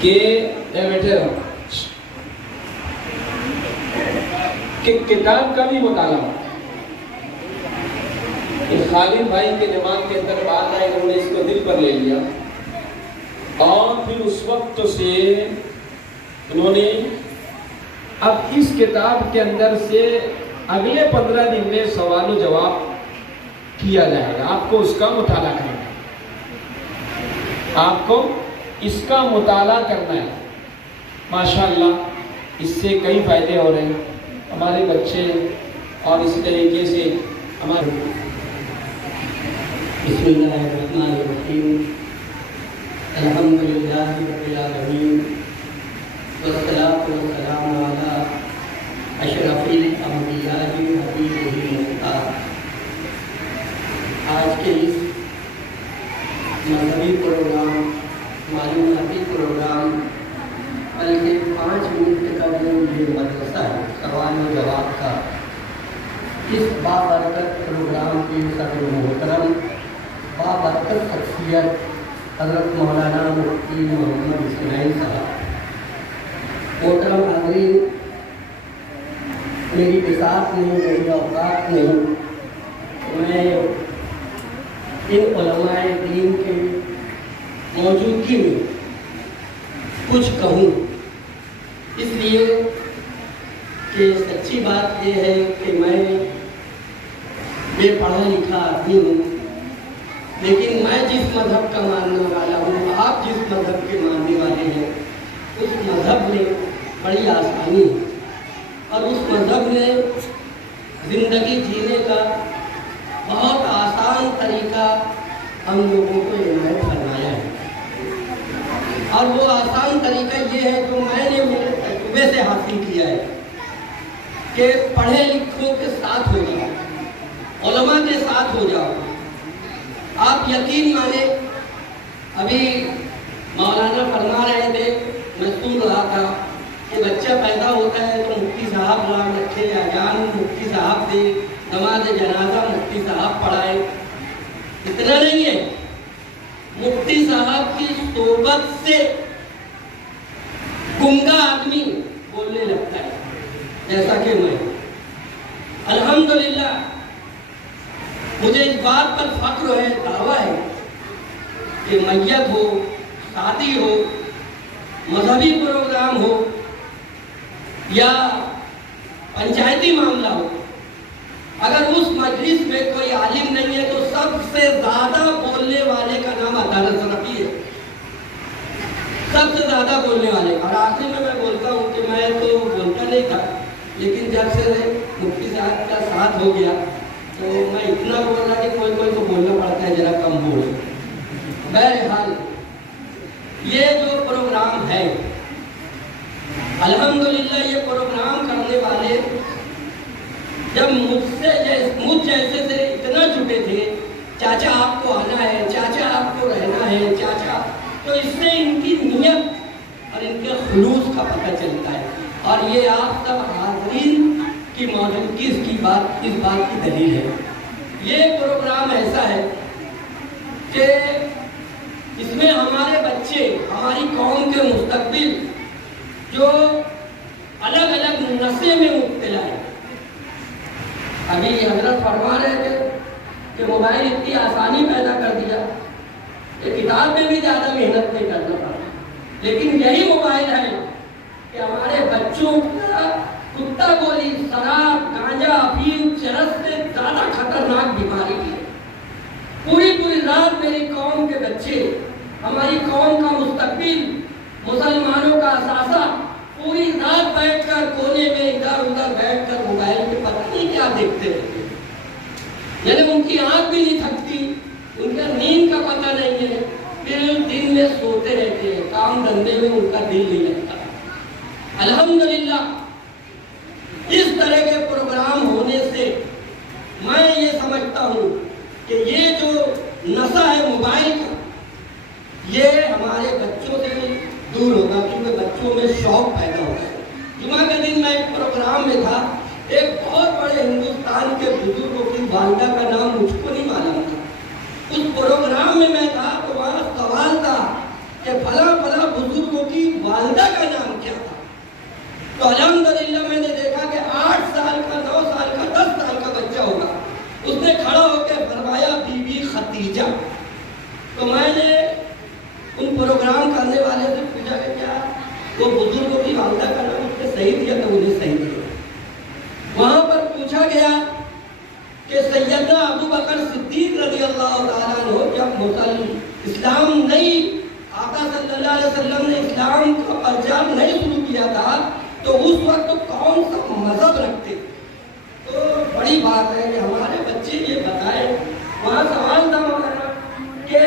کہ بیٹھے رہو کہ کتاب کا بھی مطالعہ خالد بھائی کے دماغ کے اندر بات آئی، انہوں نے اس کو دل پر لے لیا اور پھر اس وقت سے انہوں نے اب اس کتاب کے اندر سے اگلے 15 دن میں سوال و جواب کیا جائے گا۔ آپ کو اس کا مطالعہ کرنا ہے، آپ کو اس کا مطالعہ کرنا ہے۔ ماشاءاللہ اس سے کئی فائدے ہو رہے ہیں ہمارے بچے، اور اسی طریقے سے ہمارے بسم اللہ الرحمن الرحیم الحمدللہ رب العالمین والصلاة والسلام علی اشرف الانبیاء حبیبہ المختار۔ آج کے اس مذہبی پروگرام، معلوماتی پروگرام، بلکہ 5 منٹ کا جو یہ مدرسہ ہے سوال و جواب کا، اس بابرکت پروگرام کی صدر محترم بابرکت شخصیت حضرت مولانا مفتی محمد اسماعیل صاحب، محترم حاضرین، میری بساط نہیں، میری اوقات نہیں، میں ان علماء دین کے موجودگی میں کچھ کہوں، اس لیے کہ سچی بات یہ ہے کہ میں بے پڑھا لکھا آدمی ہوں، لیکن میں جس مذہب کا ماننے والا ہوں، آپ جس مذہب کے ماننے والے ہیں، اس مذہب میں بڑی آسانی ہے، اور اس مذہب نے زندگی جینے کا بہت آسان طریقہ ہم لوگوں کو عنایت فرمایا ہے، اور وہ آسان طریقہ یہ ہے جو میں نے میرے تجربے سے حاصل کیا ہے کہ پڑھے لکھوں کے ساتھ ہو جاؤ، علماء کے ساتھ ہو جاؤ۔ آپ یقین مانیں، ابھی مولانا فرما رہے تھے، میں سن رہا تھا کہ بچہ پیدا ہوتا ہے تو مفتی صاحب نام رکھے، اذان مفتی صاحب دے، نماز جنازہ مفتی صاحب پڑھائے۔ اتنا نہیں ہے، مفتی صاحب کی صحبت سے گنگا آدمی بولنے لگتا ہے، جیسا کہ میں الحمدللہ مجھے اس بات پر فخر ہے، دعویٰ ہے کہ میت ہو، شادی ہو، مذہبی پروگرام ہو یا پنچایتی معاملہ ہو، اگر اس مجلس میں کوئی عالم نہیں ہے تو سب سے زیادہ بولنے والے کا نام عدالت رفیع ہے، سب سے زیادہ بولنے والے۔ اور آخری میں بولتا ہوں کہ میں تو بولتا نہیں تھا، لیکن جب سے مفتی صاحب کا ساتھ ہو گیا تو میں اتنا بول رہا کہ کوئی کو بولنا پڑتا ہے ذرا کم بول۔ بہرحال یہ جو پروگرام ہے، الحمدللہ یہ پروگرام کرنے والے جب مجھ جیسے سے اتنا جٹے تھے، چاچا آپ کو آنا ہے، چاچا آپ کو رہنا ہے، چاچا، تو اس سے ان کی نیت اور ان کے خلوص کا پتہ چلتا ہے، اور یہ آپ سب حاضرین کی موجودگی اس بات کی دلیل ہے۔ یہ پروگرام ایسا ہے کہ اس میں ہمارے بچے، ہماری قوم کے مستقبل جو الگ الگ نشے میں مبتلا ہے، ابھی حضرت فرما رہے تھے کہ موبائل اتنی آسانی پیدا کر دیا کہ کتاب میں بھی زیادہ محنت نہیں کرنا پڑا، لیکن یہی موبائل ہے کہ ہمارے بچوں کا کتا گولی، شراب، گانجا، افیم، چرس سے زیادہ خطرناک بیماری ہے۔ پوری رات میری قوم کے بچے، ہماری قوم کا مستقبل، مسلمانوں کا اثاثہ، پوری رات بیٹھ کر کونے میں ادھر ادھر بیٹھ کر موبائل پہ پتہ نہیں کیا دیکھتے رہتے، یعنی ان کی آنکھ بھی نہیں تھکتی، ان کا نیند کا پتہ نہیں ہے، پھر دن میں سوتے رہتے ہیں، کام دھندے میں ان کا دل نہیں لگتا۔ الحمدللہ اس طرح کے پروگرام ہونے سے میں یہ سمجھتا ہوں کہ یہ جو نشہ ہے موبائل کا، میں شوق پیدا ہوتا ہے۔ جمعہ کے دن میں ایک پروگرام میں تھا، ایک بہت بڑے ہندوستان کے بزرگوں کی والدہ کا نام مجھ کو نہیں معلوم تھا۔ اس پروگرام میں تھا تو وہاں سوال تھا کہ فلاں فلاں بزرگوں کی والدہ کا نام کیا تھا؟ تو الحمدللہ میں نے دیکھا کہ 8 سال کا، 9 سال کا، 10 سال کا بچہ ہوگا، اس نے کھڑا ہو کے فرمایا بی بی ختیجہ۔ تو میں نے ان پروگرام کرنے والے سے پوچھا کہ کیا وہ بزرگوں کی والدہ کا نام اس نے صحیح دیا؟ تو انہیں صحیح دیا۔ وہاں پر پوچھا گیا کہ سیدنا ابو بکر صدیق رضی اللہ تعالیٰ عنہ جب اسلام نہیں، آقا صلی اللہ علیہ وسلم نے اسلام کا پرچار نہیں شروع کیا تھا تو اس وقت کون سا مذہب رکھتے؟ تو بڑی بات ہے کہ ہمارے بچے یہ بتائیں۔ وہاں سوال تھا مولانا کہ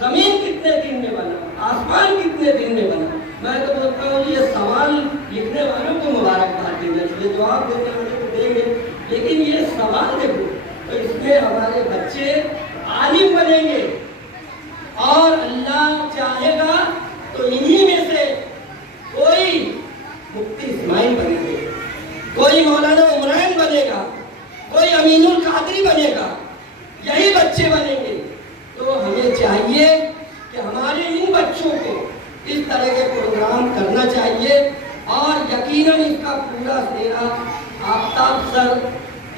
زمین کتنے دن میں بنا، آسمان کتنے دن میں بنا؟ میں تو بولتا ہوں یہ سوال لکھنے والوں کو مبارکباد دینا چاہیے، جواب دینے والے کو دیں گے، لیکن یہ سوال دیکھو تو اس میں ہمارے بچے عالم بنیں گے، اور اللہ چاہے گا تو انہی میں سے کوئی مفتی اسماعیل بنے گے، کوئی مولانا عمران بنے گا، کوئی امین القادری بنے گا، یہی بچے بنیں گے۔ تو ہمیں چاہیے کہ ہمارے ان بچوں کو اس طرح کے پروگرام کرنا چاہیے، اور یقیناً اس کا پورا سیرا آفتاب سر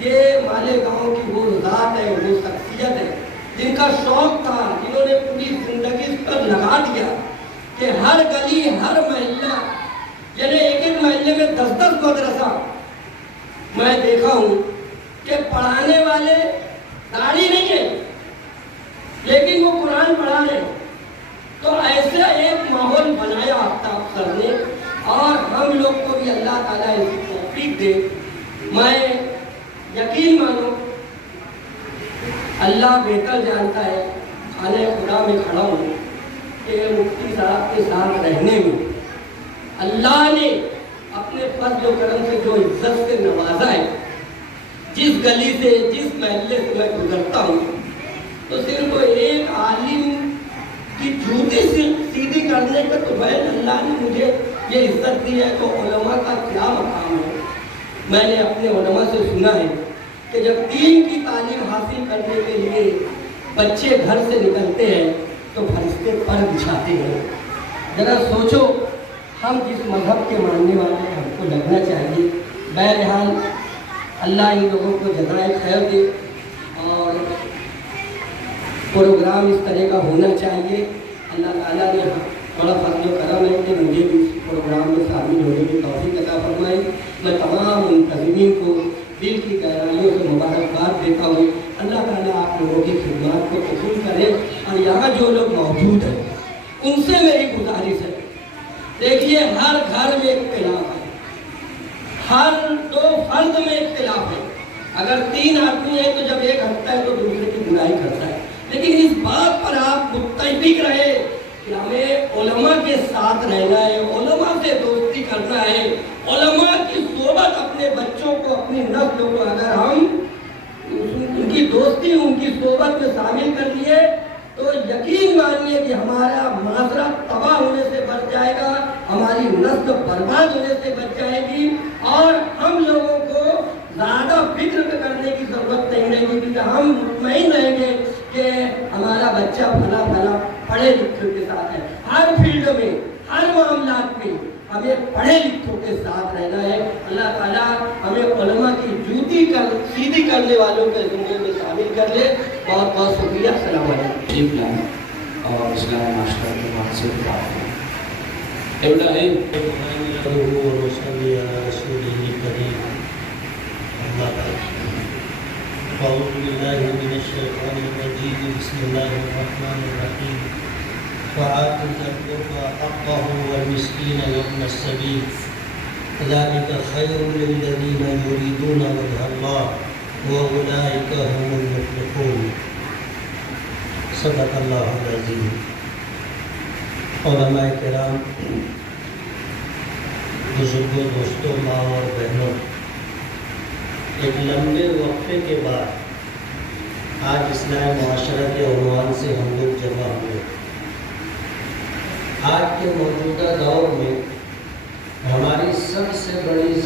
یہ مالیگاؤں کی وہ ذات ہے، وہ شخصیت ہے جن کا شوق تھا، جنہوں نے پوری زندگی اس پر لگا دیا کہ ہر گلی، ہر محلہ، یعنی ایک محلے میں 10 مدرسہ میں دیکھا ہوں کہ پڑھانے والے داڑھی نہیں ہے لیکن وہ قرآن پڑھا رہے۔ تو ایسا ایک ماحول بنایا آفتاب سر نے، اور ہم لوگ کو بھی اللہ تعالیٰ اس کی توفیق دے۔ میں یقین مانو اللہ بہتر جانتا ہے، خانہ خدا میں کھڑا ہوں کہ مفتی صاحب کے ساتھ رہنے میں اللہ نے اپنے فضل و کرم سے جو عزت سے نوازا ہے، جس گلی سے، جس محلے سے میں گزرتا ہوں تو صرف ایک عالم کی جوتی سیدھی کرنے کا تو بہت اللہ نے مجھے یہ عزت دی ہے۔ تو علماء کا کیا مقام ہے؟ میں نے اپنے علماء سے سنا ہے کہ جب دین کی تعلیم حاصل کرنے کے لیے بچے گھر سے نکلتے ہیں تو فرشتے پر بچھاتے ہیں۔ ذرا سوچو، ہم جس مذہب کے ماننے والے ہیں ہم کو لگنا چاہیے۔ بہرحال اللہ ان لوگوں کو جزائے خیر دے، اور پروگرام اس طرح کا ہونا چاہیے۔ اللہ تعالیٰ نے بڑا فضل و کرم ہے کہ مجھے بھی اس پروگرام میں شامل ہونے کی توفیق عطا فرمائی۔ میں تمام منتظمین کو دل کی گہرائیوں سے مبارکباد دیتا ہوں۔ اللہ تعالیٰ آپ لوگوں کی خدمات کو قبول کرے، اور یہاں جو لوگ موجود ہیں ان سے میری گزارش ہے، دیکھیے ہر گھر میں اختلاف ہے، ہر 2 فرد میں اختلاف ہے۔ اگر 3 آدمی ہیں تو جب ایک ہٹتا ہے تو دوسرے کی برائی کرتا ہے، لیکن اس بات پر آپ متفق رہے کہ ہمیں علماء کے ساتھ رہنا ہے، علماء سے دوستی کرنا ہے، علماء کی صحبت اپنے بچوں کو، اپنی نسل کو اگر ہم ان کی دوستی، ان کی صحبت میں شامل کر لیے تو یقین مانیے کہ ہمارا معاشرہ تباہ ہونے سے بچ جائے گا، ہماری نسل برباد ہونے سے بچ جائے گی، اور ہم لوگوں کو زیادہ فکر کرنے کی ضرورت نہیں رہے گی، کیونکہ ہم مطمئن رہیں گے کہ ہمارا بچہ فلاں فلاں پڑھے لکھے کے ساتھ ہے۔ ہر فیلڈ میں، ہر معاملات میں ہمیں پڑھے لکھوں کے ساتھ رہنا ہے۔ اللہ تعالیٰ ہمیں علماء کی جوتی سیدھی کرنے والوں کے زمرے میں شامل کر لے۔ بہت بہت شکریہ، السلام علیکم۔ اور اسلام معاشرہ کے بعد سے أعوذ بالله من الشيطان الرجيم بسم الله الرحمن الرحيم وآتوا ذا القربى حقه والمسكين وابن السبيل ذلك خير للذين يريدون وجه الله وأولئك هم المفلحون صدق الله العظيم۔ علماء کرام، بزرگوں، دوستوں، ماں اور بہنوں، ایک لمبے وقفے کے بعد آج اصلاح معاشرہ کے عنوان سے ہم لوگ جمع ہوئے۔ آج کے موجودہ دور میں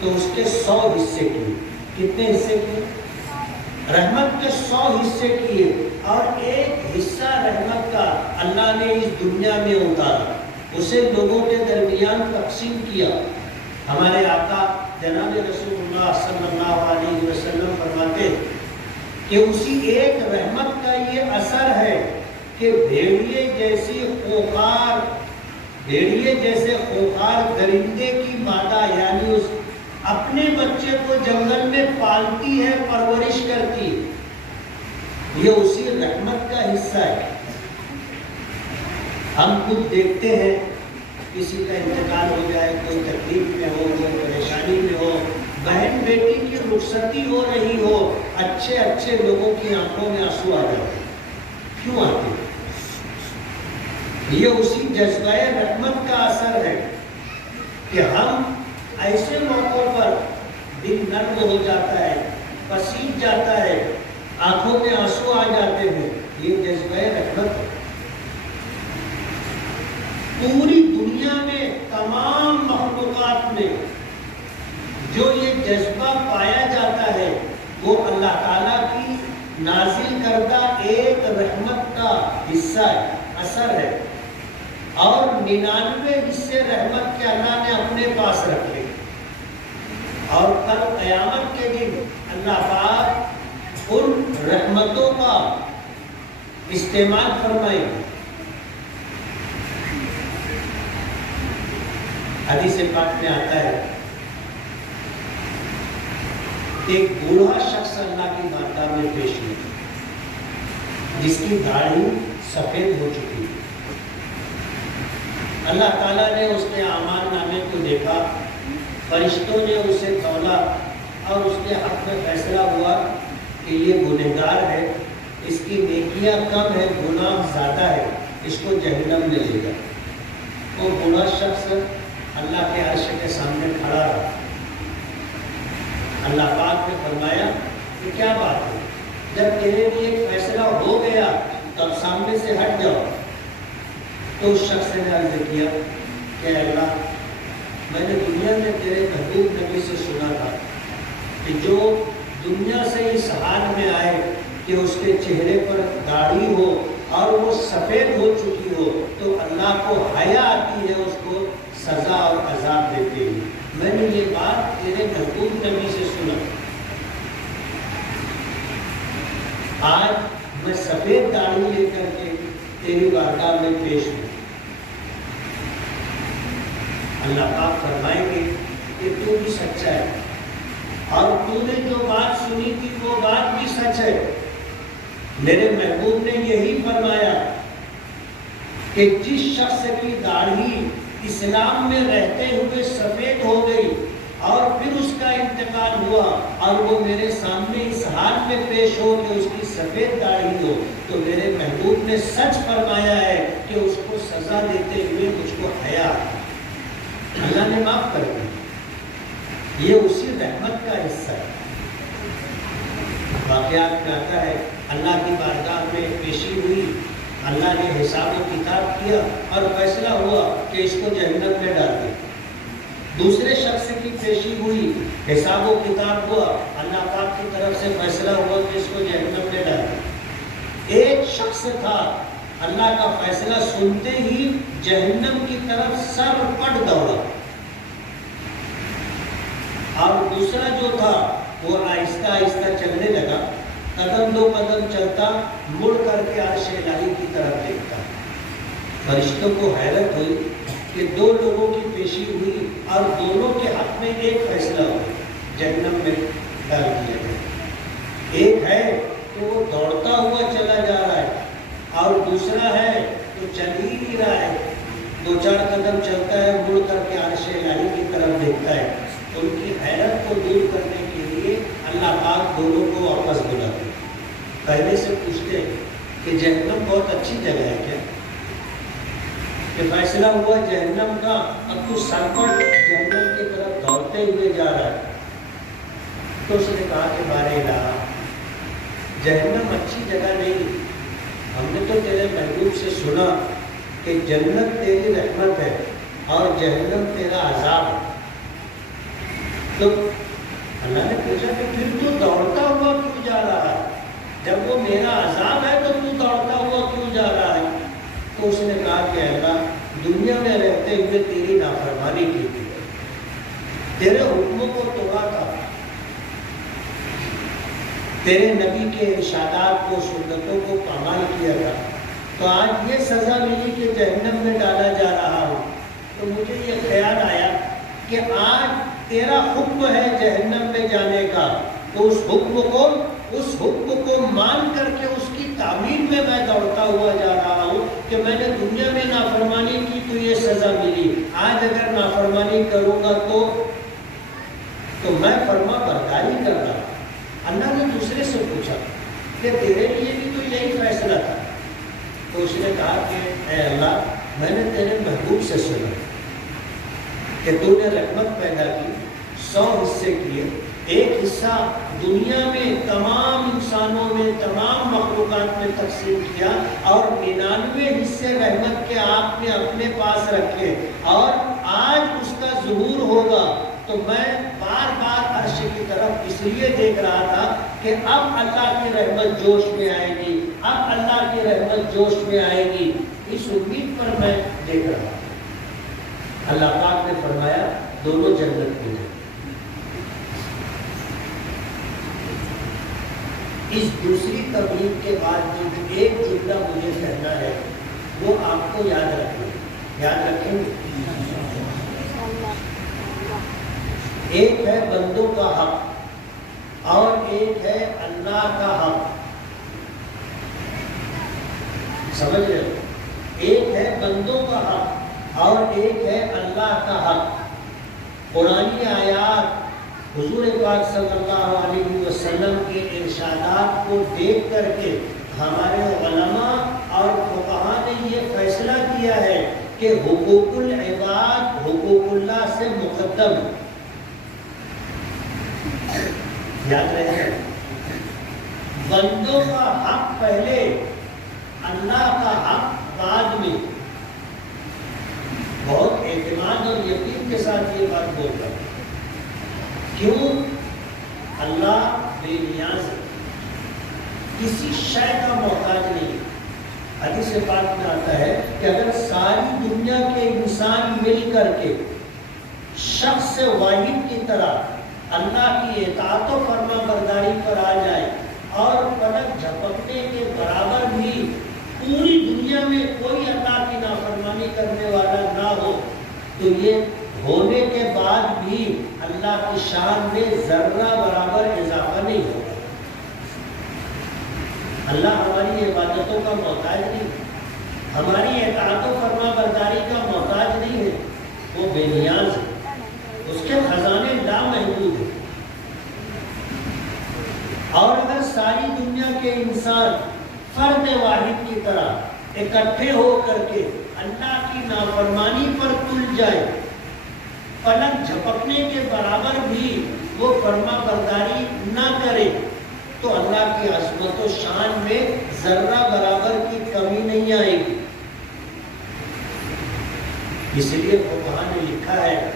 تو اس کے 100 حصے کیے. کتنے حصے کیے؟ رحمت کے 100 حصے کیے اور ایک حصہ رحمت کا اللہ نے اس دنیا میں اتارا, اسے لوگوں کے درمیان تقسیم کیا. ہمارے آقا جناب رسول اللہ صلی اللہ علیہ وسلم فرماتے کہ اسی ایک رحمت کا یہ اثر ہے کہ بھیڑیے جیسے خوخار درندے کی مادہ یعنی اس اپنے بچے کو جنگل میں پالتی ہے, پرورش کرتی ہے, یہ اسی رحمت کا حصہ ہے. ہم خود دیکھتے ہیں کسی کا انتقال ہو جائے, کوئی تکلیف میں ہو, کوئی پریشانی میں ہو, بہن بیٹی کی رخصتی ہو رہی ہو, اچھے لوگوں کی آنکھوں میں آنسو آ جاتے ہیں. کیوں آتے ہیں؟ یہ اسی جذبہ رحمت کا اثر ہے کہ ہم ایسے موقعوں پر دل نرم ہو جاتا ہے, پسیج جاتا ہے, آنکھوں میں آنسو آ جاتے ہیں. یہ جذبہ رحمت ہے. پوری دنیا میں تمام مخلوقات میں جو یہ جذبہ پایا جاتا ہے وہ اللہ تعالیٰ کی نازل کردہ ایک رحمت کا حصہ ہے, اثر ہے. اور 99 حصے رحمت کے اللہ نے اپنے پاس رکھے اور کل قیامت کے دن اللہ پاک ان رحمتوں کا استعمال فرمائے. حدیث پاک میں آتا ہے ایک بوڑھا شخص اللہ کی بارگاہ میں پیش ہوا جس کی داڑھی سفید ہو چکی ہے. اللہ تعالیٰ نے اس کے اعمال نامے کو دیکھا, فرشتوں نے اسے تولا اور اس کے حق میں فیصلہ ہوا کہ یہ گنہگار ہے, اس کی نیکیاں کم ہے, گناہ زیادہ ہے, اس کو جہنم میں لے جا. وہ بوڑھا شخص اللہ کے عرش کے سامنے کھڑا رہا. اللہ پاک نے فرمایا کہ کیا بات ہے, جب تیرے لیے ایک فیصلہ ہو گیا تو اب سامنے سے ہٹ جاؤ. تو اس شخص نے عرض کیا کہ اللہ, میں نے دنیا میں تیرے محبوب نبی سے سنا تھا کہ جو دنیا سے اس حال میں آئے کہ اس کے چہرے پر داڑھی ہو اور وہ سفید ہو چکی ہو تو اللہ کو حیا آتی ہے اس کو سزا اور عذاب دیتے ہیں. میں نے یہ بات تیرے محبوب نبی سے سنا. آج میں سفید داڑھی لے کر کے تیری بارگاہ میں پیش ہوں. اللہ پاک فرمائیں گے کہ تو بھی سچا ہے اور تو نے جو بات سنی تھی وہ بات بھی سچ ہے. میرے محبوب نے یہی فرمایا کہ جس شخص کی داڑھی اسلام میں رہتے ہوئے سفید ہو گئی اور پھر اس کا انتقال ہوا اور وہ میرے سامنے اس حال میں پیش ہو کہ اس کی سفید داڑھی ہو, تو میرے محبوب نے سچ فرمایا ہے کہ اس کو سزا دیتے ہوئے مجھ کو حیا, اللہ نے معاف کر دیا. یہ اسی رحمت کا حصہ ہے. واقعات میں آتا ہے اللہ کی بارگاہ میں پیشی ہوئی, اللہ نے حساب و کتاب کیا اور فیصلہ ہوا کہ اس کو جہنم میں ڈال دے. دوسرے شخص کی پیشی ہوئی, حساب و کتاب ہوا, اللہ پاک کی طرف سے فیصلہ ہوا کہ اس کو جہنم میں ڈال دے. ایک شخص تھا, اللہ کا فیصلہ سنتے ہی جہنم کی طرف سر پٹ دوڑا, اور دوسرا جو تھا وہ آہستہ آہستہ چلنے لگا, قدم دو قدم چلتا, مڑ کر کے عرش الہی کی طرف دیکھتا. فرشتوں کو حیرت ہوئی کہ دو لوگوں کی پیشی ہوئی اور دونوں کے حق میں ایک فیصلہ ہوا, جہنم میں ڈال دیا گیا. ایک ہے کہ وہ دوڑتا ہوا چلا جا رہا ہے اور دوسرا ہے تو چل ہی نہیں رہا ہے, دو چار قدم چلتا ہے, مڑ کر کے عرش الہی کی طرف دیکھتا ہے. ان کی حیرت کو دور کرنے کے لیے اللہ پاک دونوں کو واپس بلاتے. پہلے سے پوچھتے کہ جہنم بہت اچھی جگہ ہے کیا, کہ فیصلہ ہوا جہنم کا, اب تو سرپٹ جہنم کی طرف دوڑتے ہوئے جا رہا ہے. تو اس نے کہا کہ بارے الہ, جہنم اچھی جگہ نہیں, ہم نے تو تیرے محبوب سے سنا کہ جنت تیری رحمت ہے اور جہنم تیرا عذاب ہے. تو اللہ نے پوچھا کہ پھر تو دوڑتا ہوا کیوں جا رہا ہے؟ جب وہ میرا عذاب ہے تو دوڑتا ہوا کیوں جا رہا ہے؟ تو اس نے کہا کہ اللہ دنیا میں رہتے ہوئے تیری نافرمانی کی تھی، تیرے حکموں کو توڑا تھا، تیرے نبی کے ارشادات کو سنتوں کو پامال کیا تھا، تو آج یہ سزا ملی کہ جہنم میں ڈالا جا رہا ہوں۔ تو مجھے یہ خیال آیا کہ آج تیرا حکم ہے جہنم میں جانے کا، تو اس حکم کو مان کر کے اس کی تعمیل میں میں دوڑتا ہوا جا رہا ہوں کہ میں نے دنیا میں نافرمانی کی تو یہ سزا ملی، آج اگر نافرمانی کروں گا تو میں فرما برداری کر رہا ہوں۔ اللہ نے دوسرے سے پوچھا کہ تیرے لیے بھی تو یہی فیصلہ تھا؟ تو اس نے کہا کہ اے اللہ میں نے تیرے محبوب سے سنا کہ تو نے رحمت پیدا کی، 100 حصے کیے، ایک حصہ دنیا میں تمام انسانوں میں تمام مخلوقات میں تقسیم کیا، اور 99 حصے رحمت کے آپ نے اپنے پاس رکھے، اور آج اس کا ظہور ہوگا۔ تو میں بار بار عرش کی طرف اس لیے دیکھ رہا تھا کہ اب اللہ کی رحمت جوش میں آئے گی، اب اللہ کی رحمت جوش میں آئے گی، اس امید پر میں دیکھ رہا تھا۔ اللہ پاک نے فرمایا دونوں جنت میں جائیں۔ اس دوسری تبلیغ کے بعد جو ایک جملہ مجھے کہنا ہے وہ آپ کو یاد رکھیں گے۔ ایک ہے بندوں کا حق اور ایک ہے اللہ کا حق، سمجھ رہے ہو؟ ایک ہے بندوں کا حق اور ایک ہے اللہ کا حق۔ قرآنی آیات حضور پاک صلی اللہ علیہ وسلم کے ارشادات کو دیکھ کر کے ہمارے علماء اور فقہاء نے یہ فیصلہ کیا ہے کہ حقوق العباد حقوق اللہ سے مقدم ہے۔ یاد رہے، بندوں کا حق پہلے، اللہ کا حق بعد میں۔ بہت اعتماد اور یقین کے ساتھ یہ بات بولتا ہوں۔ کیوں؟ اللہ بے نیاز ہے، کسی شے کا محتاج نہیں۔ حدیث پاک میں آتا ہے کہ اگر ساری دنیا کے انسان مل کر کے شخص واحد کی طرح اللہ کی اطاعت و فرما برداری پر آ جائے اور پلک جھپکنے کے برابر بھی پوری دنیا میں کوئی اللہ کی نافرمانی کرنے والا نہ ہو، تو یہ ہونے کے بعد بھی اللہ کی شان میں ذرہ برابر اضافہ نہیں ہوگا۔ اللہ ہماری عبادتوں کا محتاج نہیں، ہماری اطاعت و فرما برداری کا محتاج نہیں ہے، وہ بے نیاز ہے، اس کے خزانے لامحدود ہیں۔ اور اگر ساری دنیا کے انسان فرد واحد کی طرح اکٹھے ہو کر کے اللہ کی نافرمانی پر تل جائے، پلک جھپکنے کے برابر بھی وہ فرما برداری نہ کرے، تو اللہ کی عظمت و شان میں ذرہ برابر کی کمی نہیں آئے گی۔ اس لیے فقہاء نے لکھا ہے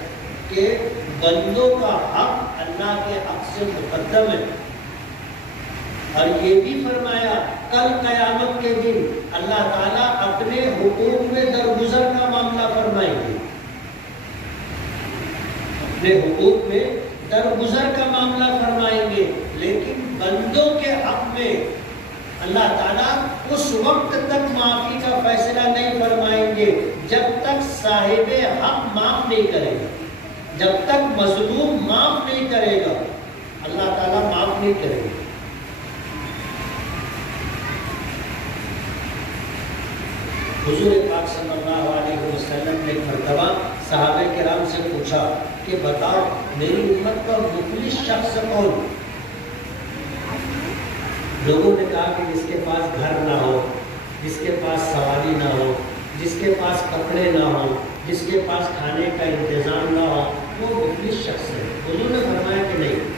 کہ بندوں کا حق اللہ کے حق سے مقدم ہے، اور یہ بھی فرمایا کل قیامت کے دن اللہ تعالیٰ اپنے حقوق میں درگزر کا معاملہ فرمائیں گے، اپنے حقوق میں درگزر کا معاملہ فرمائیں گے، لیکن بندوں کے حق میں اللہ تعالیٰ اس وقت تک معافی کا فیصلہ نہیں فرمائیں گے جب تک صاحب حق معاف نہیں کرے گا، جب تک مظلوم معاف نہیں کرے گا اللہ تعالیٰ معاف نہیں کرے گا۔ حضور پاک صلی اللہ علیہ وسلم نے مرتبہ صحابہ کرام سے پوچھا کہ بتاؤ میری امت کا مفلس شخص کون؟ لوگوں نے کہا کہ جس کے پاس گھر نہ ہو، جس کے پاس سواری نہ ہو، جس کے پاس کپڑے نہ ہو، جس کے پاس کھانے کا انتظام نہ ہو، وہ مفلس شخص ہے۔ حضور نے فرمایا کہ نہیں،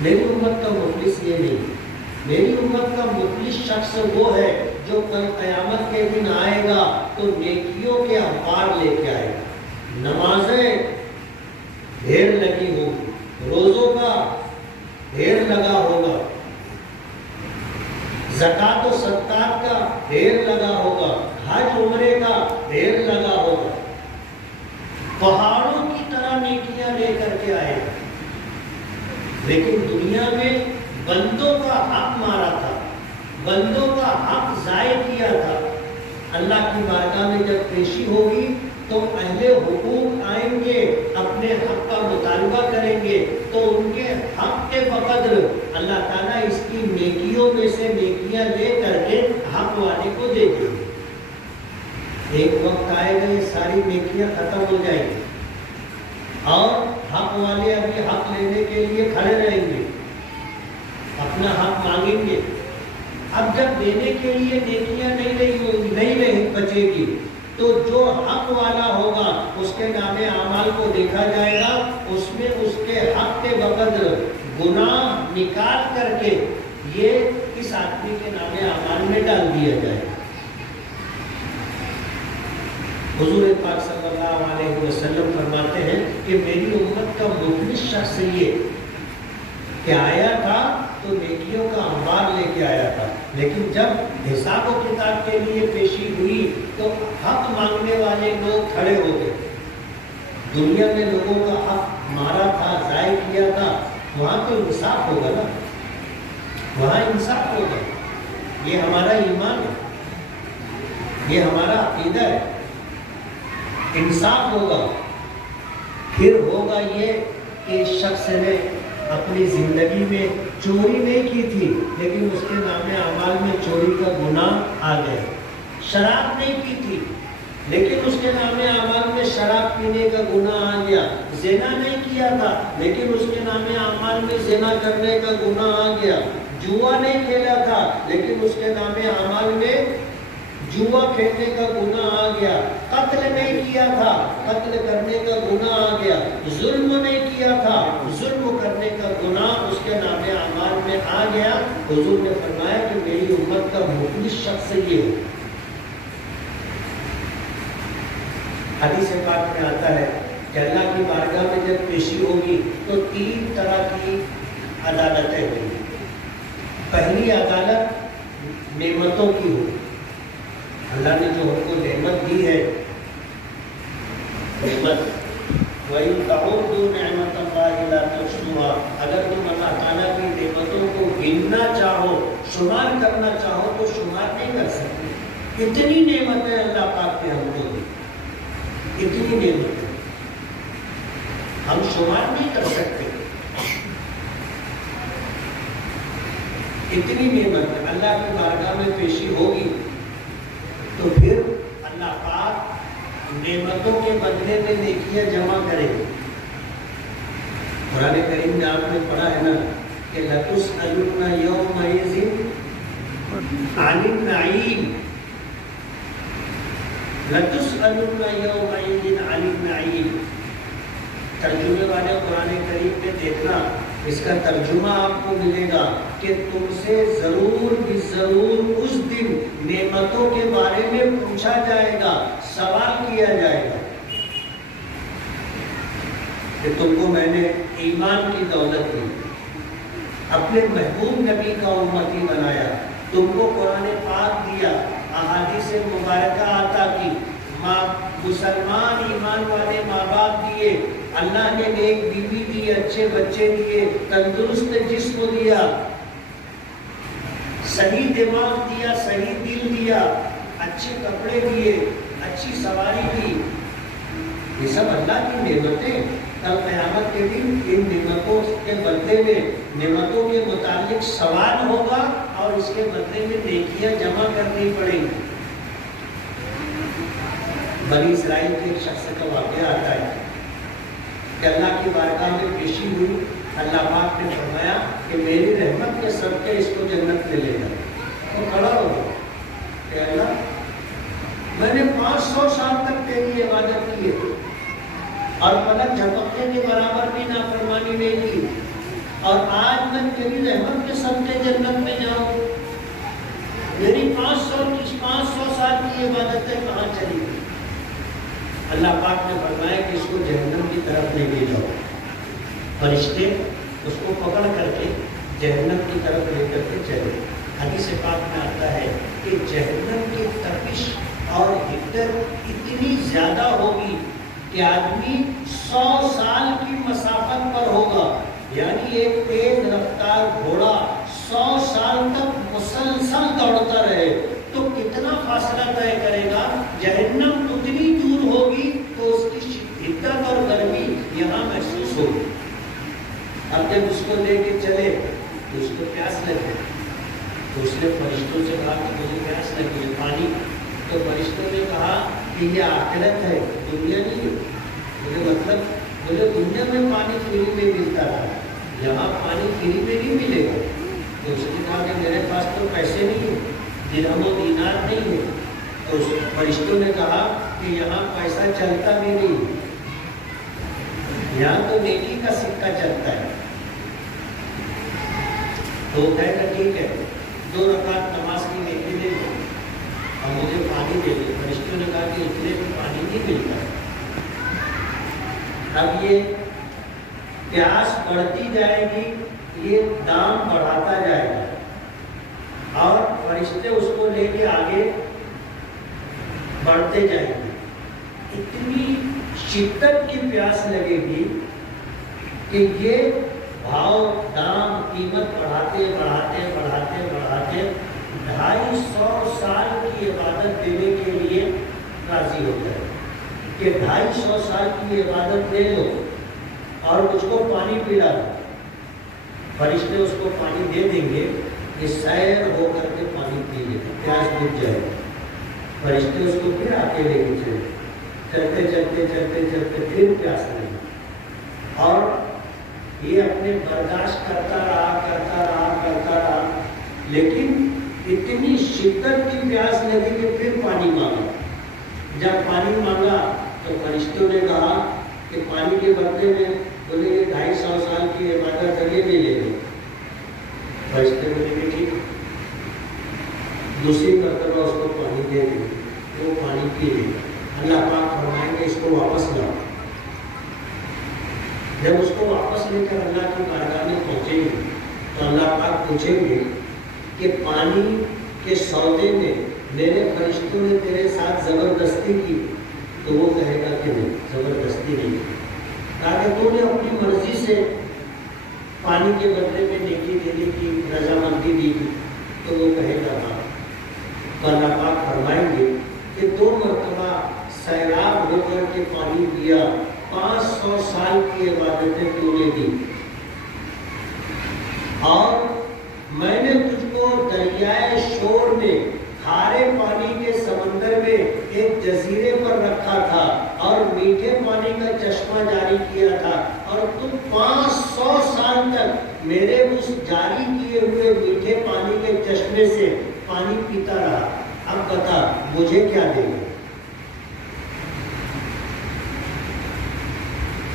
میری امت کا مفلس یہ نہیں، میری امت کا مفلس شخص وہ ہے جو کل قیامت کے دن آئے گا تو نیکیوں کے انبار لے کے آئے گا، نمازیں ڈھیر لگی ہوگی، روزے پہاڑوں کی طرح نیکیاں لے کر کے آئے گا، لیکن دنیا میں بندوں کا حق مارا تھا، بندوں کا حق ضائع کیا تھا۔ اللہ کی بارگاہ میں جب پیشی ہوگی تو اہل حقوق آئیں گے، اپنے حق کا مطالبہ کریں گے، تو ان کے حق کے بقدر اللہ تعالیٰ اس کی نیکیوں میں سے نیکیاں لے کر کے حق والے کو دے دیں گے۔ ایک وقت آئے گا یہ ساری نیکیاں ختم ہو جائیں گی اور حق والے ابھی حق لینے کے لیے کھڑے رہیں گے، اپنا حق مانگیں گے۔ اب جب دینے کے لیے نیکیاں نہیں بچے گی تو جو حق والا ہوگا اس کے نام اعمال کو دیکھا جائے گا، اس میں اس کے حق کے بقدر گناہ نکال کر کے یہ اس آدمی کے نام اعمال میں ڈال دیا جائے گا۔ حضور پاک صلی اللہ علیہ وسلم فرماتے ہیں کہ میری امت کا مخلص شخص یہ کہ آیا تھا تو نیکیوں کا انبار لے کے آیا تھا، لیکن جب حساب و کتاب کے لیے پیشی ہوئی تو حق مانگنے والے لوگ کھڑے ہو گئے۔ دنیا میں لوگوں کا حق مارا تھا، ضائع کیا تھا، وہاں تو انصاف ہوگا نا، وہاں انصاف ہوگا۔ یہ ہمارا ایمان ہے، یہ ہمارا عقیدہ ہے، انصاف ہوگا۔ پھر ہوگا یہ کہ شخص نے اپنی زندگی میں چوری نہیں کی تھی لیکن اس کے نام اعمال میں چوری کا گناہ آ گیا، شراب نہیں کی تھی لیکن اس کے نام اعمال میں شراب پینے کا گناہ آ گیا، زنا نہیں کیا تھا لیکن اس کے نام اعمال میں زنا کرنے کا گناہ آ گیا، جوا نہیں کھیلا تھا لیکن اس کے نام اعمال میں جوا کھیلنے کا گناہ آ گیا، قتل نہیں کیا تھا قتل کرنے کا گناہ آ گیا، ظلم نہیں کیا تھا ظلم کرنے کا گناہ اس کے نام اعمال میں آ گیا۔ حضور نے فرمایا کہ میری امت کا مخلص شخص یہ ہے۔ حدیث پاک میں آتا ہے کہ اللہ کی بارگاہ میں جب پیشی ہوگی تو 3 طرح کی عدالتیں ہوگی۔ پہلی عدالت نعمتوں کی ہوگی، اللہ نے جو ہم کو نعمت دی ہے، نعمت وَإِن تَعُدُّوا نِعْمَتَ اللَّهِ لَا تُحْصُوهَا، اگر تم اللہ تعالیٰ کی نعمتوں کو گننا چاہو، شمار کرنا چاہو تو شمار نہیں کر سکتے۔ اتنی نعمتیں اللہ پاک نے ہم کو دی، اتنی نعمتیں ہم شمار نہیں کر سکتے، اتنی نعمت اللہ کی بارگاہ میں پیشی ہوگی تو پھر اللہ پاک نعمتوں کے بدلے میں نیکیاں جمع کرے گی۔ قرآن کریم میں آپ نے پڑھا ہے نا کہ لَتُسْأَلُنَّ يَوْمَئِذٍ عَنِ النَّعِيمِ، لَتُسْأَلُنَّ يَوْمَئِذٍ عَنِ النَّعِيمِ۔ ترجمے والے قرآن کریم میں دیکھنا، اس کا ترجمہ آپ کو ملے گا کہ تم سے ضرور بھی ضرور اس دن نعمتوں کے بارے میں پوچھا جائے گا، سوال کیا جائے گا کہ تم کو میں نے ایمان کی دولت دی، اپنے محبوب نبی کا امتی بنایا، تم کو قرآن پاک دیا، احادیث مبارکہ عطا کی، مسلمان ایمان والے ماں باپ دیے، اللہ نے ایک بیوی دی، اچھے بچے دیے، تندرست جسم دیا، صحیح دماغ دیا، صحیح دل دیا، اچھے کپڑے دیے، اچھی سواری دی۔ یہ سب اللہ کی نعمتیں، کل قیامت کے دن ان نعمتوں کے بدلے میں نعمتوں کے متعلق سوال ہوگا اور اس کے بدلے میں نیکیاں جمع کرنی پڑیں گی۔ بنی اسرائیل کے ایک شخص کا واقعہ آتا ہے کہ اللہ کی بارگاہ میں پیشی ہوئی، اللہ پاک نے فرمایا کہ میری رحمت کے صدقے اس کو جنت میں لے جائے۔ وہ کھڑا ہو گیا کہ اللہ میں نے 500 سال تک تیری عبادت کی ہے اور پلک جھپکنے کے برابر بھی نافرمانی نہیں کی، اور آج میں تیری رحمت کے صدقے جنت میں جاؤں، میری 500 سال کی عبادتیں کہاں چلی گئی؟ اللہ پاک نے فرمایا کہ اس کو جہنم کی طرف لے کے جاؤ۔ فرشتے اس کو پکڑ کر کے جہنم کی طرف لے کر کے چلے۔ حدیث پاک میں آتا ہے کہ جہنم کی تپش اور حدت اتنی زیادہ ہوگی کہ آدمی 100 سال کی مسافت پر ہوگا، یعنی ایک تیز رفتار گھوڑا 100 سال تک مسلسل دوڑتا رہے تو کتنا فاصلہ طے کرے گا؟ جہنم اتنی دور ہوگی تو اس کی شدت اور گرمی یہاں محسوس ہوگی۔ اب جب اس کو لے کے چلے تو اس کو پیاس لگے، تو اس نے فرشتوں سے کہا کہ مجھے پیاس لگی ہے، پانی۔ تو فرشتوں نے کہا کہ یہ آخرت ہے، دنیا نہیں ہے۔ مجھے مطلب بولے دنیا میں پانی فری میں ملتا تھا، یہاں پانی فری میں نہیں ملے گا۔ تو اس نے کہا کہ میرے پاس تو پیسے نہیں ہیں، درہم و دینار نہیں ہے۔ تو اس فرشتوں نے کہا کہ یہاں پیسہ چلتا بھی نہیں، یہاں تو نیکی کا سکہ چلتا ہے۔ تو کہے گا ٹھیک ہے، 2 رکعت نماز کی نیکی دے دو اور مجھے پانی دے دو۔ فرشتوں نے کہا کہ اتنے میں پانی نہیں ملتا۔ اب یہ پیاس بڑھتی جائے گی، یہ دام بڑھاتا جائے گا اور فرشتے اس کو لے کے آگے بڑھتے جائیں گے۔ اتنی شدت کی پیاس لگے گی کہ یہ بھاؤ دام قیمت بڑھاتے بڑھاتے بڑھاتے بڑھاتے 250 سال کی عبادت دینے کے لیے راضی ہو جائے کہ 250 سال کی عبادت دے دو اور مجھ کو پانی پلا دو۔ فرشتے اس کو پانی دے دیں گے، یہ سیر ہو کر کے پانی پی لے، پیاس بجھ جائے گا۔ فرشتے اس کو پھر آتے لے کے چلے، چلتے چلتے چلتے چلتے پھر پیاس لگی اور یہ اپنے برداشت کرتا رہا کرتا رہا کرتا رہا، لیکن اتنی شدت کی پیاس لگی کہ پھر پانی مانگا۔ جب پانی مانگا تو فرشتوں نے کہا کہ پانی کے بدلے میں بولے یہ 250 سال کی عبادت ہے، یہ بھی لے لو۔ فرشتے بولے کہ ٹھیک، دوسری مرتبہ اس کو پانی دے دیں، وہ پانی پی لے۔ اللہ پاک فرمائیں گے اس کو واپس لاؤ۔ جب اس کو واپس لے کر اللہ کی بارگاہ میں پہنچیں گے تو اللہ پاک پوچھیں گے کہ پانی کے سودے میں میرے فرشتوں نے تیرے ساتھ زبردستی کی؟ تو وہ کہے گا کہ نہیں، زبردستی نہیں، تاکہ تو نے اپنی مرضی سے پانی کے بدلے میں نیکی دینے کی رضامندی دی تھی۔ تو وہ کہے گا ہاں۔ تو اللہ پاک فرمائیں گے کہ 2 مرتبہ سیراب ہو کر کے پانی پیا، 500 سال کی عبادتیں تو نے دی، اور میں نے تجھ کو دریائے شور میں کھارے پانی کے سمندر میں ایک جزیرے پر رکھا تھا اور میٹھے پانی کا چشمہ جاری کیا تھا، اور تم 500 سال تک میرے اس جاری کیے ہوئے میٹھے پانی کے چشمے سے پانی پیتا رہا۔ اب بتا مجھے کیا دے گا؟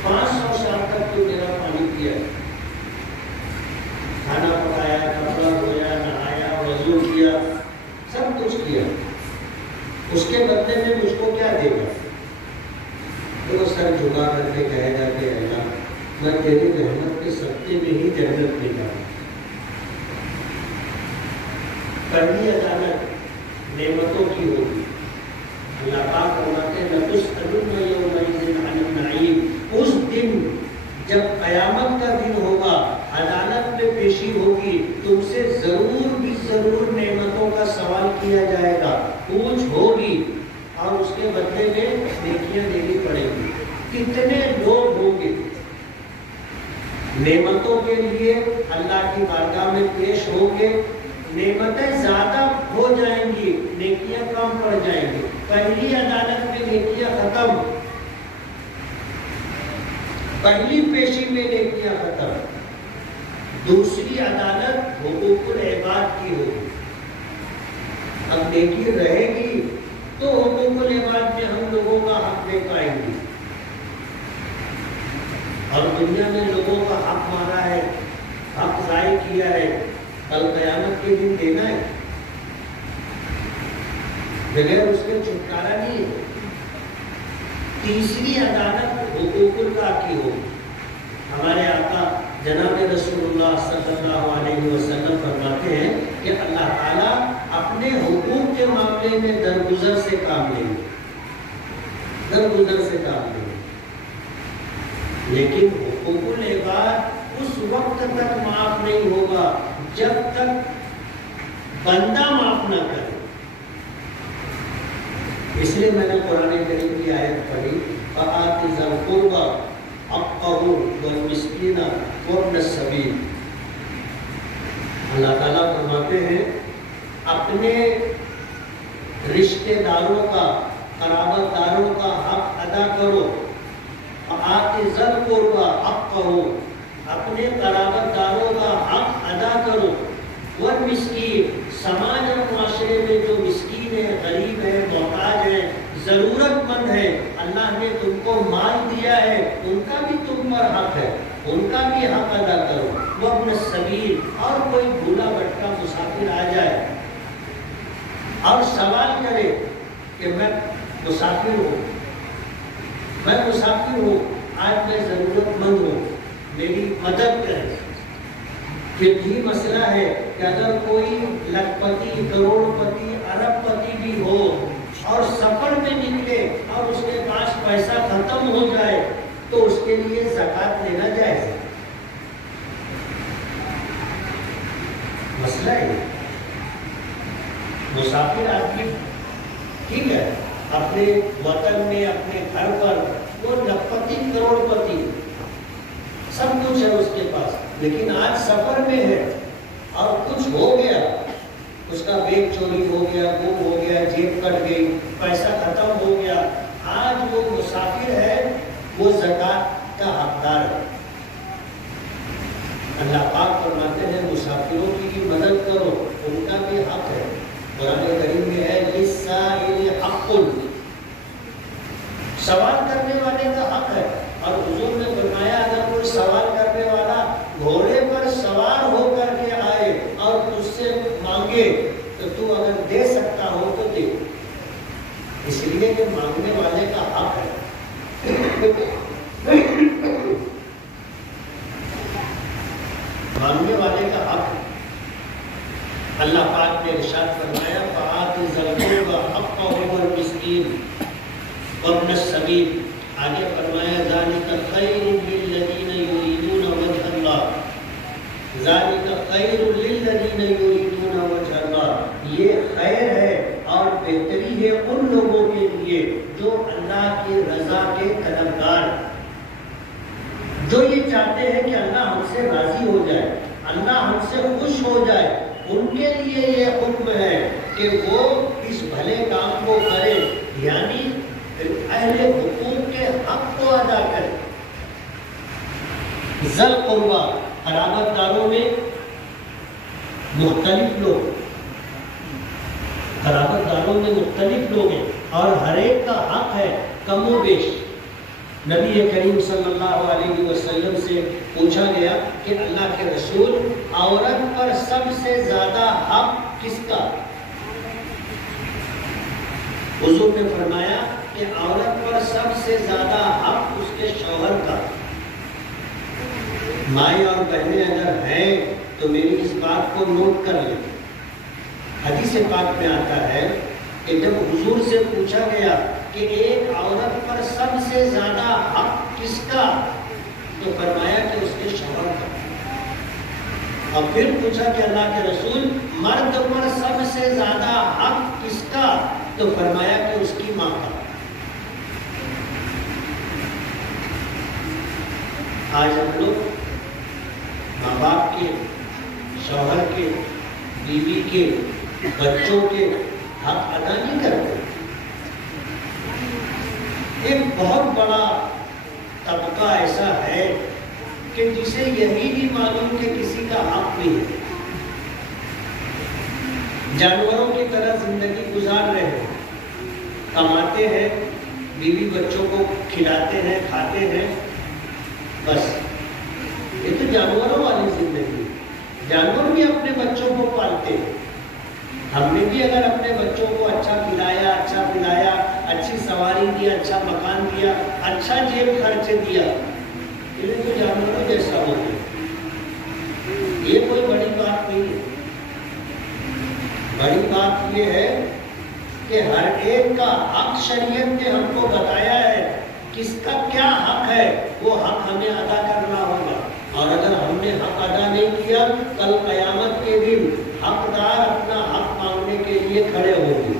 500 سال تک تو میرا پانی پیا، کھانا پکایا، کپڑا دھویا، نہایا، وضو کیا، سب کچھ کیا، اس کے بدلے میں مجھ کو کیا دے گا؟ تو وہ سر جھکا کر کے کہے گا کہ اللہ میں تیری رحمت کے صدقے میں ہی جنت میں جاؤں۔ پہلی عدالت نعمتوں کی ہوگی۔ اللہ پاک فرماتے ہیں لَتُسْأَلُنَّ يَوْمَئِذٍ عَنِ النَّعِيمِ، اس دن جب قیامت کا دن ہوگا، عدالت میں پیشی ہوگی، تم سے ضرور بھی ضرور نعمتوں کا سوال کیا جائے گا، پوچھ ہوگی، اور اس کے بدلے میں نیکیاں دینی پڑیں گی۔ کتنے لوگ ہوں گے نعمتوں کے لیے اللہ کی بارگاہ میں پیش ہوں گے؟ نعمتیں زیادہ ہو جائیں گی، نیکیاں کم پڑ جائیں گی۔ پہلی عدالت میں نیکیاں ختم، پہلی پیشی میں نیکیاں ختم، دوسری عدالت حقوق العباد کی ہوگی۔ اب نیکی رہے گی تو حقوق العباد میں ہم لوگوں کا حق دے پائیں گے، اور دنیا میں لوگوں کا حق مارا ہے، حق ضائع کیا ہے، کل قیامت کے دن دینا ہے، بغیر اس کے چھٹکارا نہیں ہے۔ تیسری عدالت حقوق اللہ کی ہو۔ ہمارے آقا جناب رسول اللہ صلی اللہ علیہ وسلم فرماتے ہیں کہ اللہ تعالیٰ اپنے حقوق کے معاملے میں درگزر سے کام لیں گے، درگزر سے کام لیں گے۔ لیکن حقوق العباد اس وقت تک معاف نہیں ہوگا جب تک بندہ معاف نہ کرے. اس لیے میں نے قرآن کریم کی آیت پڑھی فآت ذی القربى حقہ والمسکین وابن السبیل. اللہ تعالیٰ فرماتے ہیں اپنے رشتہ داروں کا قرابت داروں کا حق ادا کرو. فآت ذی القربى حقہ اپنے قرابت داروں کا حق ادا کرو. والمسکین سماج اور معاشرے میں جو مسکین ہے غریب ہے محتاج ہے ضرورت مند ہے اللہ نے تم کو مال دیا ہے ان کا بھی تم پر حق ہے ان کا بھی حق ادا کرو. وابن السبیل اور کوئی بھولا بھٹکا مسافر آ جائے اور سوال کرے کہ میں مسافر ہوں آج میں ضرورت مند ہوں میری مدد کرے. پھر بھی مسئلہ ہے کہ اگر کوئی لکھپتی کروڑ پتی ارب پتی بھی ہو اور سفر میں نکلے اور اس کے پاس پیسہ ختم ہو جائے تو اس کے لیے زکوٰۃ لینا جائز ہے. مسئلہ ہے مسافر آدمی ٹھیک ہے اپنے وطن میں اپنے گھر پر وہ لکھپتی کروڑ پتی سب کچھ ہے اس کے پاس لیکن آج سفر میں ہے اور کچھ ہو گیا اس کا بیگ چوری ہو گیا گم ہو گیا جیب کٹ گئی پیسہ ختم ہو گیا. آج وہ مسافر ہے وہ زکوٰۃ کا حقدار ہے. اللہ پاک فرماتے ہیں مسافروں کی بھی مدد کرو ان کا بھی حق ہے. قرآن کریم میں ہے للسائل حق سوال کرنے والے کا حق ہے. اور حضور نے فرمایا اگر کوئی سوال کرنے والا گھوڑے پر سوار ہو کر کے آئے اور تجھ سے مانگے تو تو اگر دے سکتا ہو تو دے. اس لیے کہ مانگنے والے کا حق ہے مانگنے والے کا حق ہے. اللہ پاک نے ارشاد فرمایا فآت ذی القربى حقہ والمسکین وابن السبیل. آگے فرمایا ذالک خیر للذین یریدون وجہ اللہ ذالک خیر للذین یریدون وجہ اللہ. یہ خیر ہے اور بہتری ہے ان لوگوں کے لیے جو اللہ کی رضا کے طلبگار جو یہ چاہتے ہیں کہ اللہ ہم سے راضی ہو جائے اللہ ہم سے خوش ہو جائے. ان کے لیے یہ حکم ہے کہ وہ اس بھلے کام کو کرے یعنی اہل حقوق کے حق کو ادا کرے. ذی القربیٰ قرابت داروں میں مختلف لوگ ہیں اور ہر ایک کا حق ہے کم و بیش. نبی کریم صلی اللہ علیہ وسلم سے پوچھا گیا کہ اللہ کے رسول عورت پر سب سے زیادہ حق کس کا؟ حضور نے فرمایا کہ عورت پر سب سے زیادہ حق اس کے شوہر کا. مائیں اور بہنیں اگر ہیں تو میری اس بات کو نوٹ کر لیں. حدیث پاک میں آتا ہے کہ جب حضور سے پوچھا گیا کہ ایک عورت پر سب سے زیادہ حق کس کا تو فرمایا کہ اس کے شوہر کا. اور پھر پوچھا کہ اللہ کے رسول مرد پر سب سے زیادہ حق کس کا تو فرمایا کہ اس کی ماں کا. آج ہم لوگ ماں باپ کے شوہر کے بیوی کے بچوں کے حق ادا نہیں کرتے. ایک بہت بڑا طبقہ ایسا ہے کہ جسے یہی نہیں معلوم کہ کسی کا حق نہیں ہے. جانوروں کی طرح زندگی گزار رہے ہیں کماتے ہیں بیوی بچوں کو کھلاتے ہیں کھاتے ہیں بس. یہ تو جانوروں والی زندگی. جانور بھی اپنے بچوں کو پالتے ہیں. ہم نے بھی اگر اپنے بچوں کو اچھا کھلایا اچھا پلایا اچھی سواری دیا اچھا مکان دیا اچھا جیب خرچ دیا یہ تو جانوروں جیسا ہو گیا. یہ کوئی بڑی بات نہیں ہے. بڑی بات یہ ہے کہ ہر ایک کا حق شریعت نے ہم کو بتایا ہے کس کا کیا حق ہے وہ حق ہمیں ادا کرنا ہوگا، اور اگر ہم نے حق ادا نہیں کیا کل قیامت کے دن حقدار اپنا حق مانگنے کے لیے کھڑے ہوں گے۔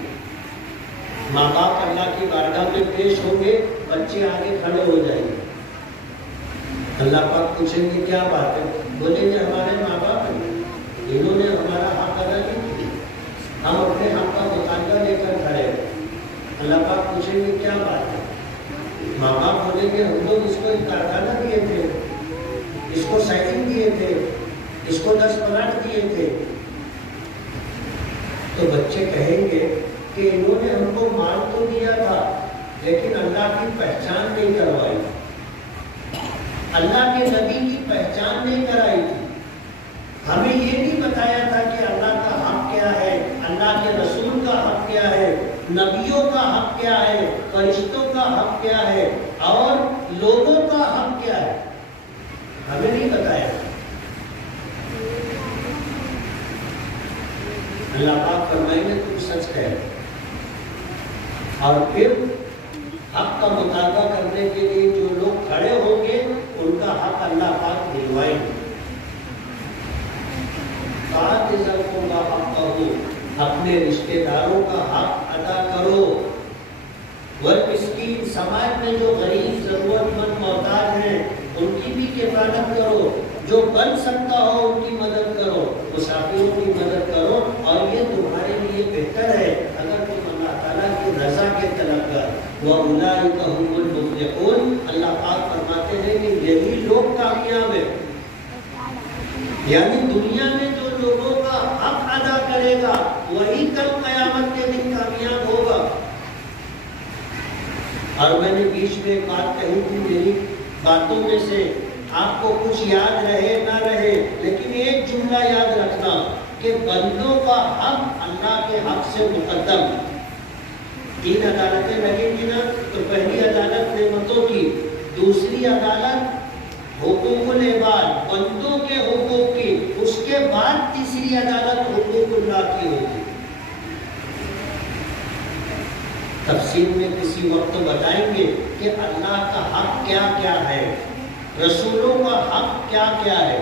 ماں باپ اللہ کی بارگاہ میں پیش ہوں گے، بچے آگے کھڑے ہو جائیں گے، اللہ پاک پوچھیں گے کیا بات ہے، بولیں گے ہمارے ماں باپ ہیں، انہوں نے ہمارا حق ادا نہیں کیا، ہم اپنے حق کا مطالبہ لے کر کھڑے ہیں۔ اللہ پاک پوچھیں گے کیا بات ہے، ماں باپ بولیں گے ہم لوگ اس کو ایک کارخانہ دیے تھے، اس کو سائیکل دیے تھے، اس کو 10 پلاٹ دیے تھے، تو بچے کہیں گے کہ انہوں نے ہم کو مال تو دیا تھا لیکن اللہ کی پہچان نہیں کروائی، اللہ کے نبی کی پہچان نہیں کرائی تھی، ہمیں یہ نہیں بتایا تھا کہ اللہ کا حق کیا ہے، اللہ کے رسول کا حق کیا ہے، نبیوں کا حق کیا ہے، فرشتوں کا حق کیا ہے، اور لوگوں کا حق کیا ہے، ہمیں نہیں بتایا۔ اللہ پاک فرمائیں گے تم سچ کہہ رہے، اور پھر حق کا مطالبہ کرنے کے لیے جو لوگ کھڑے ہوں گے ان کا حق اللہ پاک دلوائیں گے۔ اپنے رشتہ داروں کا حق ادا کرو، والمسکین سماج میں جو غریب ضرورت مند محتاج ہیں ان کی بھی کفالت کرو، جو بن سکتا ہو ان کی مدد کرو، مسافروں کی مدد کرو، اور یہ تمہارے لیے بہتر ہے اگر تم اللہ تعالیٰ کی رضا کے طلبگار۔ وَأُولَٰئِكَ هُمُ الْمُفْلِحُونَ، اللہ پاک فرماتے ہیں کہ یہی لوگ کامیاب ہیں، یعنی دنیا میں جو لوگوں کا حق ادا کرے گا وہی کل قیامت کے دن کامیاب ہوگا۔ اور میں نے بیچ میں ایک بات کہی تھی، میری باتوں میں سے آپ کو کچھ یاد رہے نہ رہے لیکن ایک جملہ یاد رکھنا کہ بندوں کا حق اللہ کے حق سے مقدم۔ 3 عدالتیں لگیں گی نا، تو پہلی عدالت نعمتوں کی، دوسری عدالت حقوق العباد بندوں کے حقوق کی، اس کے بعد تیسری عدالت حقوق اللہ کی ہوگی۔ تفسیر میں کسی وقت بتائیں گے کہ اللہ کا حق کیا کیا ہے، رسولوں کا حق کیا کیا ہے،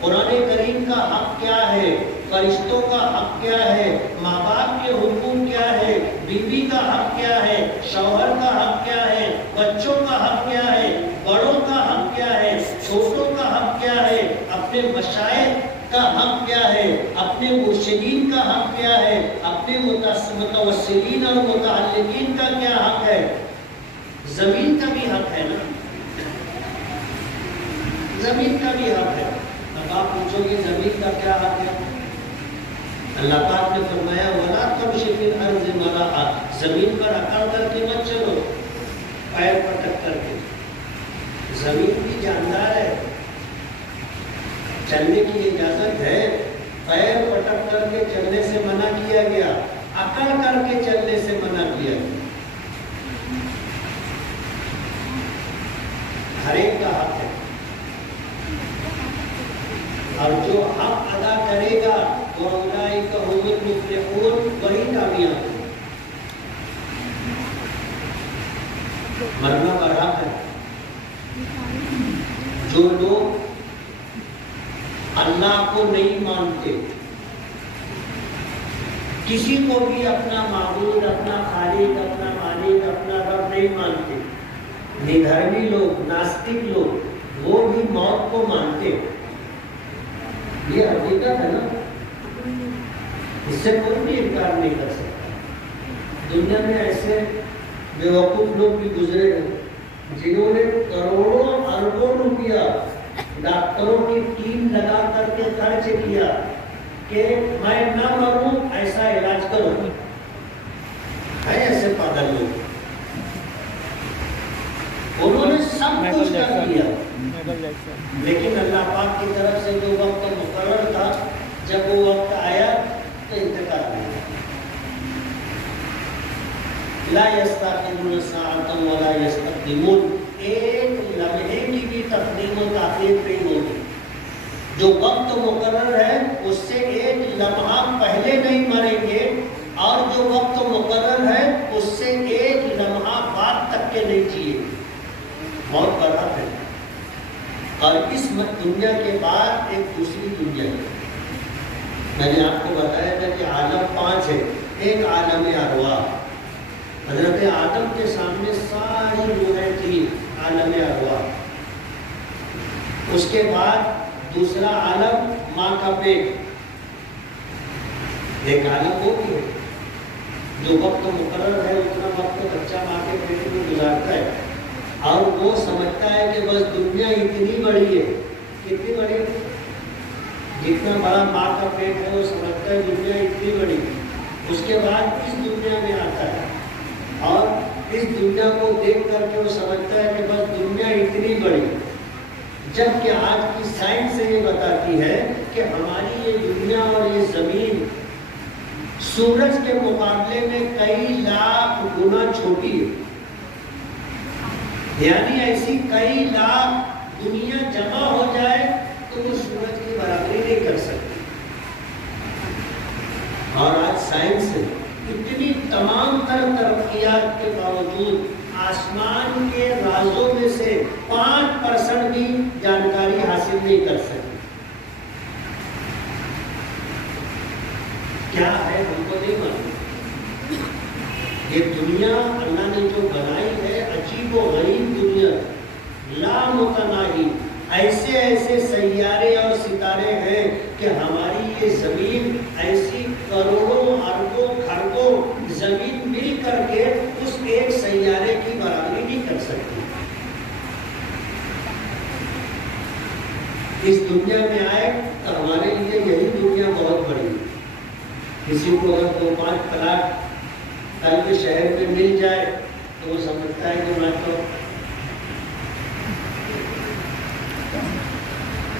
قرآن کریم کا حق کیا ہے، فرشتوں کا حق کیا ہے، ماں باپ کے حقوق کیا ہے، بیوی کا حق کیا ہے، شوہر کا حق کیا ہے، بچوں کا حق کیا ہے، بڑوں کا حق کیا ہے، چھوٹوں کا حق کیا ہے، اپنے مشائخ کا حق کیا ہے، اپنے مرشدین کا حق کیا ہے، اپنے متوسلین اور متعلقین کا کیا حق ہے، زمین کا بھی حق ہے نا، زمین کا بھی حق ہے۔ اب آپ پوچھو گے زمین کا کیا حق ہے؟ اللہ پاک نے فرمایا وَلَا تَمْشِ فِي الْأَرْضِ مَرَحًا، زمین پر اکڑ کر کے مت چلو، پیر پٹک کر کے، زمین بھی جاندار ہے، چلنے کی اجازت ہے، پیر پٹک کر کے چلنے سے منع کیا گیا، اکڑ کر کے چلنے سے منع کیا گیا۔ ہر ایک کا حق ہے، اور جو حق ادا کرے گا وَأُولَٰئِكَ هُمُ الْمُفْلِحُونَ، وہی کامیاب ہے۔ مرنا برحق ہے، جو لوگ اللہ کو نہیں مانتے، کسی کو بھی اپنا معبود، اپنا خالق، اپنا مالک، اپنا رب نہیں مانتے، نادھرمی لوگ، ناستک لوگ، وہ بھی موت کو مانتے، یہ حقیقت ہے نا، اس سے کوئی بھی انکار نہیں کر سکتا۔ دنیا میں ایسے بیوقوف لوگ بھی گزرے ہیں جنہوں نے کروڑوں اربوں روپیہ ڈاکٹروں کی ٹیم لگا کر کے خرچ کیا کہ میں نہ مروں ایسا علاج کرو، ہے ایسے پاگل لوگ، انہوں نے سب کچھ کر دیا، لیکن اللہ پاک کی طرف سے جو وقت مقرر تھا جب وہ وقت آیا تو انتقال ہوا۔ لا یستأخرون ساعۃ ولا یستقدمون، ایک لمحے کی بھی تقدیم و تاخیر نہیں ہوگی، جو وقت مقرر ہے اس سے ایک لمحہ پہلے نہیں مریں گے، اور جو وقت مقرر ہے اس سے ایک لمحہ بعد تک کے نہیں جیے گے۔ موت برحق ہے. اور اس دنیا کے بعد ایک دوسری دنیا ہے. میں نے آپ کو بتایا تھا کہ عالم 5 ہے. ایک عالم ارواح، حضرت آدم کے سامنے ساری روحیں تھی عالم ارواح. اس کے بعد دوسرا عالم ماں کا پیٹ. ایک عالم وہ بھی ہے جو وقت مقرر ہے اتنا وقت بچہ ماں کے پیٹ میں گزارتا ہے اور وہ سمجھتا ہے کہ بس دنیا اتنی بڑی ہے. کتنی بڑی ہے؟ جتنا بڑا ماں کا پیٹ ہے وہ سمجھتا ہے دنیا اتنی بڑی. اس کے بعد اس دنیا میں آتا ہے اور اس دنیا کو دیکھ کر کے وہ سمجھتا ہے کہ بس دنیا اتنی بڑی. جبکہ آج کی سائنس سے یہ بتاتی ہے کہ ہماری یہ دنیا اور یہ زمین سورج کے مقابلے میں کئی لاکھ گنا چھوٹی ہے. یعنی ایسی کئی لاکھ دنیا جمع ہو جائے تو وہ سورج کی برابری نہیں کر سکتی. اور آج سائنس اتنی تمام تر ترقیات کے باوجود آسمان کے رازوں میں سے 5% بھی جانکاری حاصل نہیں کر سکتی. کیا ہے ہم کو نہیں معلوم. یہ دنیا اللہ نے جو بنائی ہے عجیب و غریب دنیا، لامتناہی. ایسے ایسے سیارے اور ستارے ہیں کہ ہماری یہ زمین ایسی کروڑوں اربوں خربوں زمین مل کر کے اس ایک سیارے کی برابری نہیں کر سکتی. اس دنیا میں آئے تو ہمارے لیے یہی دنیا بہت بڑی ہے. کسی کو اگر 2-5 پلاٹ کل کے شہر میں مل جائے تو وہ سمجھتا ہے کہ میں تو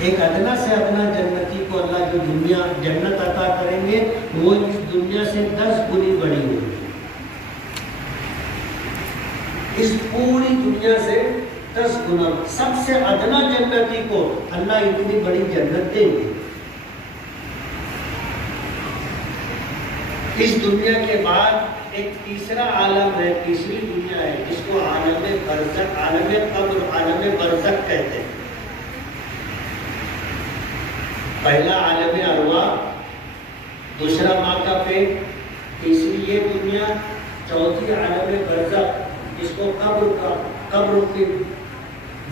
ایک ادنا سے ادنا جنتی کو اللہ جو دنیا جنت عطا کریں گے وہ اس دنیا سے 10 گنی بڑی ہوگی. اس پوری دنیا سے 10 گنا سب سے ادنا جنتی کو اللہ اتنی بڑی جنت دیں گے. اس دنیا کے بعد ایک تیسرا عالم ہے، تیسری دنیا ہے جس کو عالم برزخ، عالم قبر، عالم برزخ کہتے ہیں. پہلا عالم ارواح، دوسرا ماں کا پیٹ، تیسری یہ دنیا، چوتھی عالم برزخ جس کو قبر کی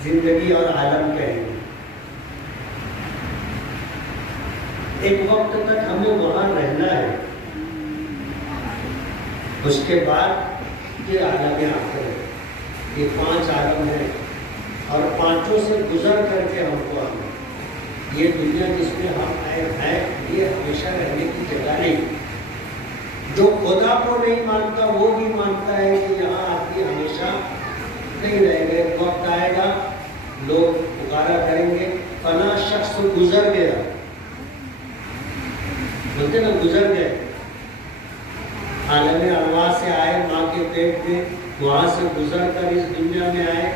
زندگی اور عالم کہیں گے. ایک وقت تک ہمیں وہاں رہنا ہے. اس کے بعد یہ عالم آخر ہے. یہ 5 عالم ہیں اور 5 سے گزر کر کے ہم کو آنا. یہ دنیا جس میں ہم آئے ہیں یہ ہمیشہ رہنے کی جگہ نہیں. جو خدا کو نہیں مانتا وہ بھی مانتا ہے کہ یہاں آدمی ہمیشہ نہیں رہ گئے. وقت آئے گا لوگ پکارا کریں گے فلاں شخص گزر گیا. بولتے نا گزر گئے. عالم ارواح سے آئے ماں کے پیٹ میں، وہاں سے گزر کر اس دنیا میں آئے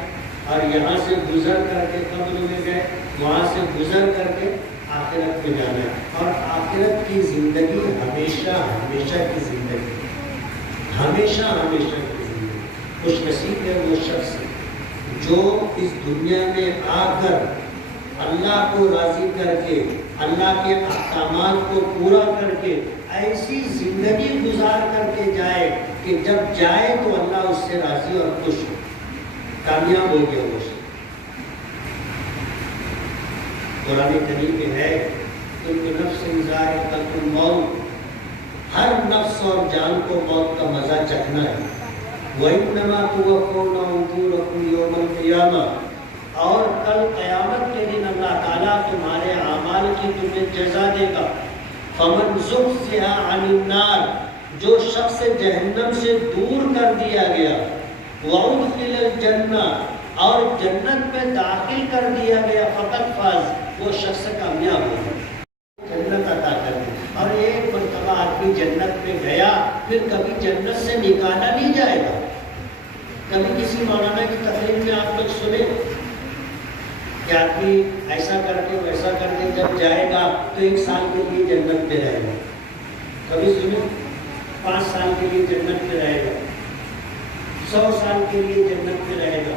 اور یہاں سے گزر کر کے قبر میں گئے، وہاں سے گزر کر کے آخرت میں جانا ہے. اور آخرت کی زندگی ہمیشہ ہمیشہ کی زندگی، ہمیشہ ہمیشہ کی زندگی. خوش نصیب ہے وہ شخص جو اس دنیا میں آ کر اللہ کو راضی کر کے اللہ کے احکامات کو پورا کر کے ایسی زندگی گزار کر کے جائے کہ جب جائے تو اللہ اس سے راضی اور خوش ہو، کامیاب ہو گیا وہ. قرآن کریم میں ہے کل نفس ذائقۃ الموت، ہر نفس اور جان کو موت کا مزہ چکھنا ہے. وَإِنَّمَا تُوَفَّوْنَ أُجُورَكُمْ يَوْمَ الْقِيَامَةِ، اور کل قیامت کے دن اللہ تعالیٰ تمہارے اعمال کی تمہیں جزا دے گا. فَمَنْ زُحْزِحَ عَنِ النَّارِ، جو شخص جہنم سے دور کر دیا گیا، وَأُدْخِلَ الْجَنَّةَ، اور جنت میں داخل کر دیا گیا، فقط فاز، وہ شخص کامیاب ہو گیا. جنت عطا کر دی. اور ایک مرتبہ آدمی جنت میں گیا پھر کبھی جنت سے نکالا نہیں جائے گا. کبھی کسی مولانا کی تقریر میں آپ لوگ سنے کہ آدمی ایسا کر کے ویسا کر کے جب جائے گا تو 1 سال کے لیے جنت میں رہے گا. کبھی سنے 5 سال کے لیے جنت میں رہے گا، 100 سال کے لیے جنت میں رہے گا.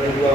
ridwa